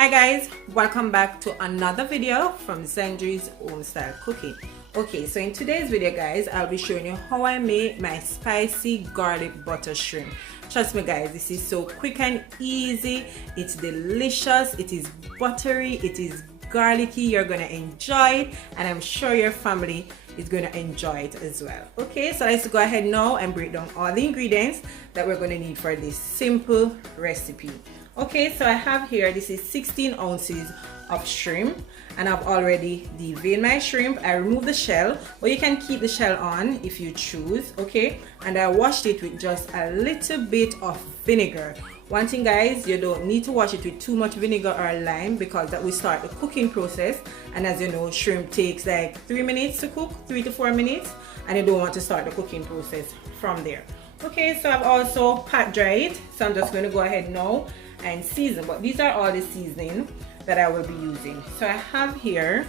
Hi guys, welcome back to another video from Zenji's Home Style Cooking. Okay, so in today's video guys, I'll be showing you how I make my spicy garlic butter shrimp. Trust me guys, this is so quick and easy. It's delicious, it is buttery, it is garlicky. You're gonna enjoy it, and I'm sure your family is gonna enjoy it as well. Okay, so let's go ahead now and break down all the ingredients that we're gonna need for this simple recipe. Okay, so I have here, this is 16 ounces of shrimp, and I've already deveined my shrimp. I removed the shell, but you can keep the shell on if you choose. Okay, and I washed it with just a little bit of vinegar. One thing guys, you don't need to wash it with too much vinegar or lime, because that will start the cooking process, and as you know, shrimp takes like 3 minutes to cook, 3 to 4 minutes, and you don't want to start the cooking process from there. Okay, so I've also pat dried it, so I'm just going to go ahead now and season, but these are all the seasoning that I will be using. So I have here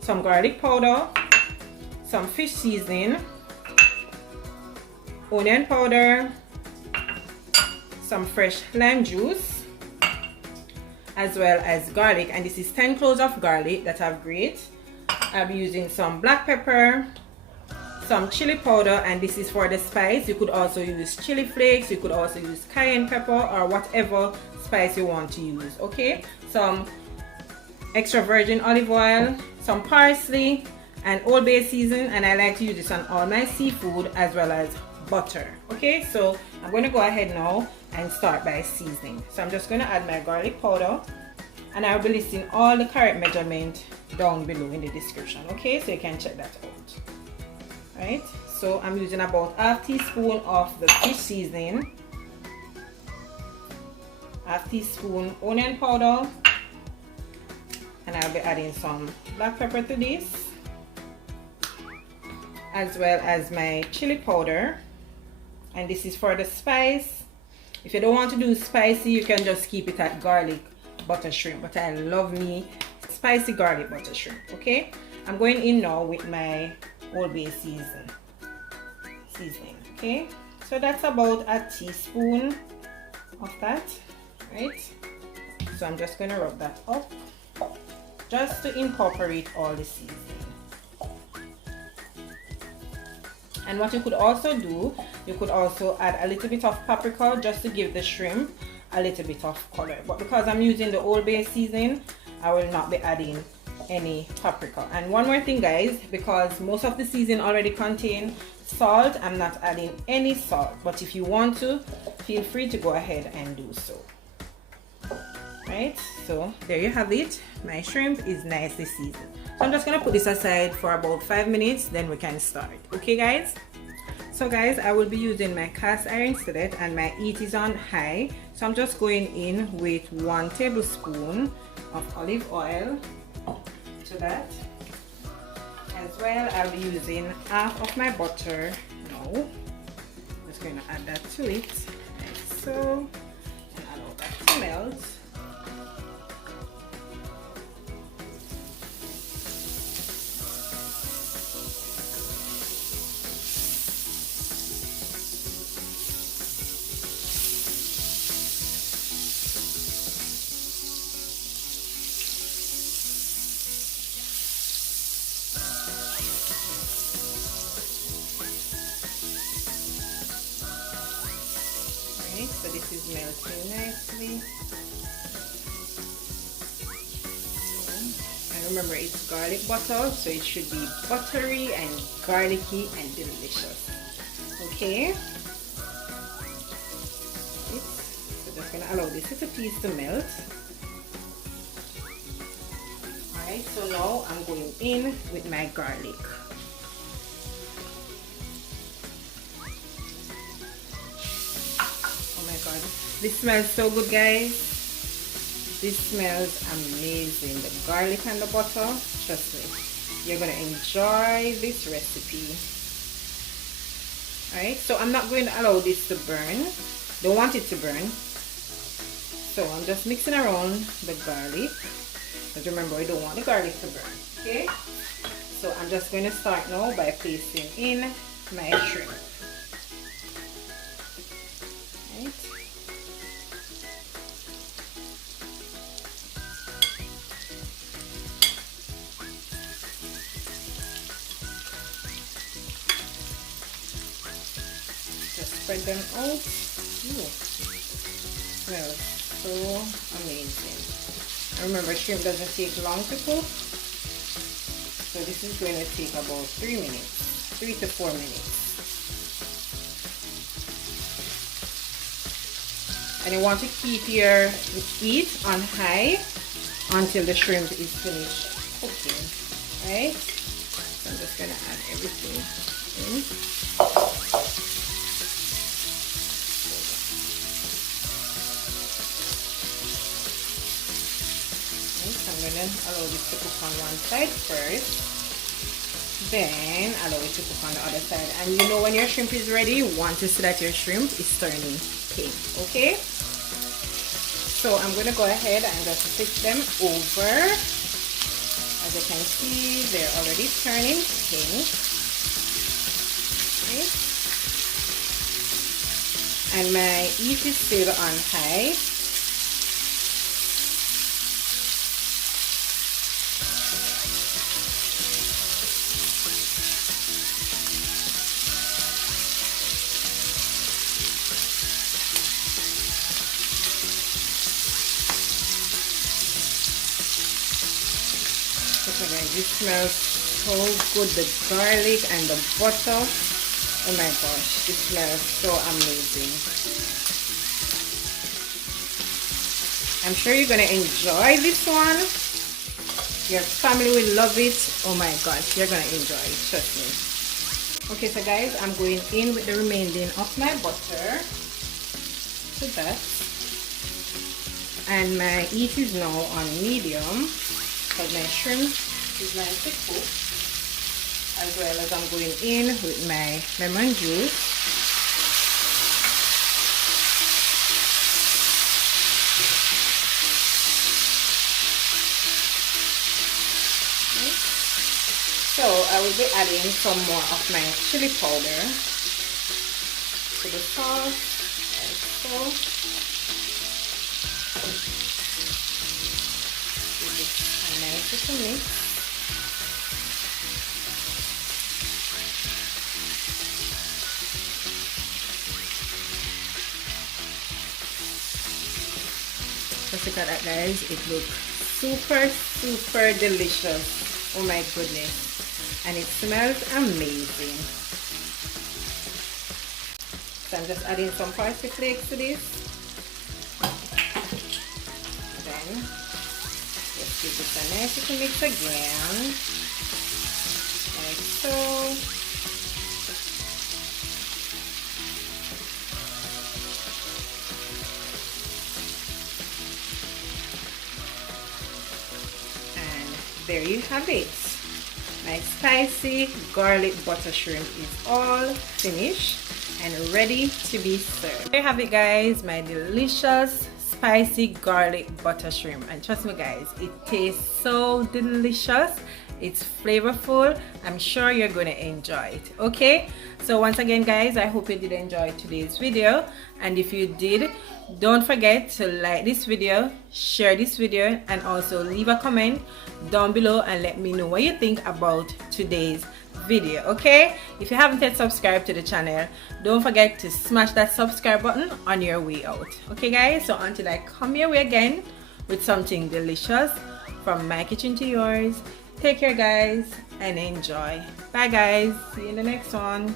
some garlic powder, some fish seasoning, onion powder, some fresh lime juice, as well as garlic, and this is 10 cloves of garlic that I've grated. I'll be using some black pepper, some chili powder, and this is for the spice. You could also use chili flakes, you could also use cayenne pepper, or whatever spice you want to use. Okay, some extra virgin olive oil, some parsley, and Old Bay season, and I like to use this on all my seafood, as well as butter. Okay, so I'm going to go ahead now and start by seasoning. So I'm just going to add my garlic powder, and I'll be listing all the correct measurement down below in the description. Okay, so you can check that out. Right, so I'm using about half teaspoon of the fish seasoning, half teaspoon onion powder, and I'll be adding some black pepper to this, as well as my chili powder, and this is for the spice. If you don't want to do spicy, you can just keep it at garlic butter shrimp, but I love me spicy garlic butter shrimp. Okay, I'm going in now with my Old Bay seasoning. Okay, so that's about a teaspoon of that, right? So I'm just going to rub that up just to incorporate all the seasoning. And what you could also do, you could also add a little bit of paprika just to give the shrimp a little bit of color, but because I'm using the Old Bay seasoning, I will not be adding any paprika. And one more thing guys, because most of the seasoning already contain salt, I'm not adding any salt, but if you want to, feel free to go ahead and do so. Right, so there you have it. My shrimp is nicely seasoned, so I'm just gonna put this aside for about 5 minutes, then we can start. Okay guys, so guys, I will be using my cast iron skillet, and my heat is on high, so I'm just going in with 1 tablespoon of olive oil to that. As well, I'll be using half of my butter now. I'm just going to add that to it, like so, and allow that to melt. So this is melting nicely. And remember, it's garlic butter, so it should be buttery and garlicky and delicious. Okay. So just gonna allow this little piece to melt. Alright, so now I'm going in with my garlic. This smells so good guys. This smells amazing. The garlic and the butter, trust me, you're gonna enjoy this recipe. Alright, so I'm not going to allow this to burn. Don't want it to burn. So I'm just mixing around the garlic. But remember, we don't want the garlic to burn. Okay? So I'm just going to start now by placing in my shrimp. Right? spread them out. Ooh, smells so amazing. And remember, shrimp doesn't take long to cook, so this is going to take about 3 minutes, 3 to 4 minutes. And you want to keep your heat on high until the shrimp is finished cooking, right? So I'm just going to add everything in. So I'm going to allow this to cook on one side first, then allow it to cook on the other side. And you know when your shrimp is ready, you want to see that your shrimp is turning pink, okay? So I'm going to go ahead and just flip them over. As you can see, they're already turning pink. Okay. And my heat is still on high. Okay guys, this smells so good, the garlic and the butter. Oh my gosh, it smells so amazing. I'm sure you're gonna enjoy this one. Your family will love it. Oh my gosh, you're gonna enjoy it, trust me. Okay, so guys, I'm going in with the remaining of my butter to that. And my heat is now on medium, because my shrimp is nice to cook, as well as I'm going in with my lemon juice. Okay. So I will be adding some more of my chili powder to the sauce, like so. Nice little mix. Just look at that, guys. It looks super delicious. Oh my goodness. And it smells amazing. So I'm just adding some parsley flakes to this. Then let's give this a nice little mix again, like so. And there you have it. My spicy garlic butter shrimp is all finished and ready to be served. There you have it, guys, my delicious spicy garlic butter shrimp. And trust me guys, it tastes so delicious, it's flavorful. I'm sure you're going to enjoy it. Okay, so once again guys, I hope you did enjoy today's video, and if you did, don't forget to like this video, share this video, and also leave a comment down below and let me know what you think about today's video. Okay, if you haven't yet subscribed to the channel, don't forget to smash that subscribe button on your way out. Okay guys, so until I come your way again with something delicious from my kitchen to yours, take care guys and enjoy. Bye guys, see you in the next one.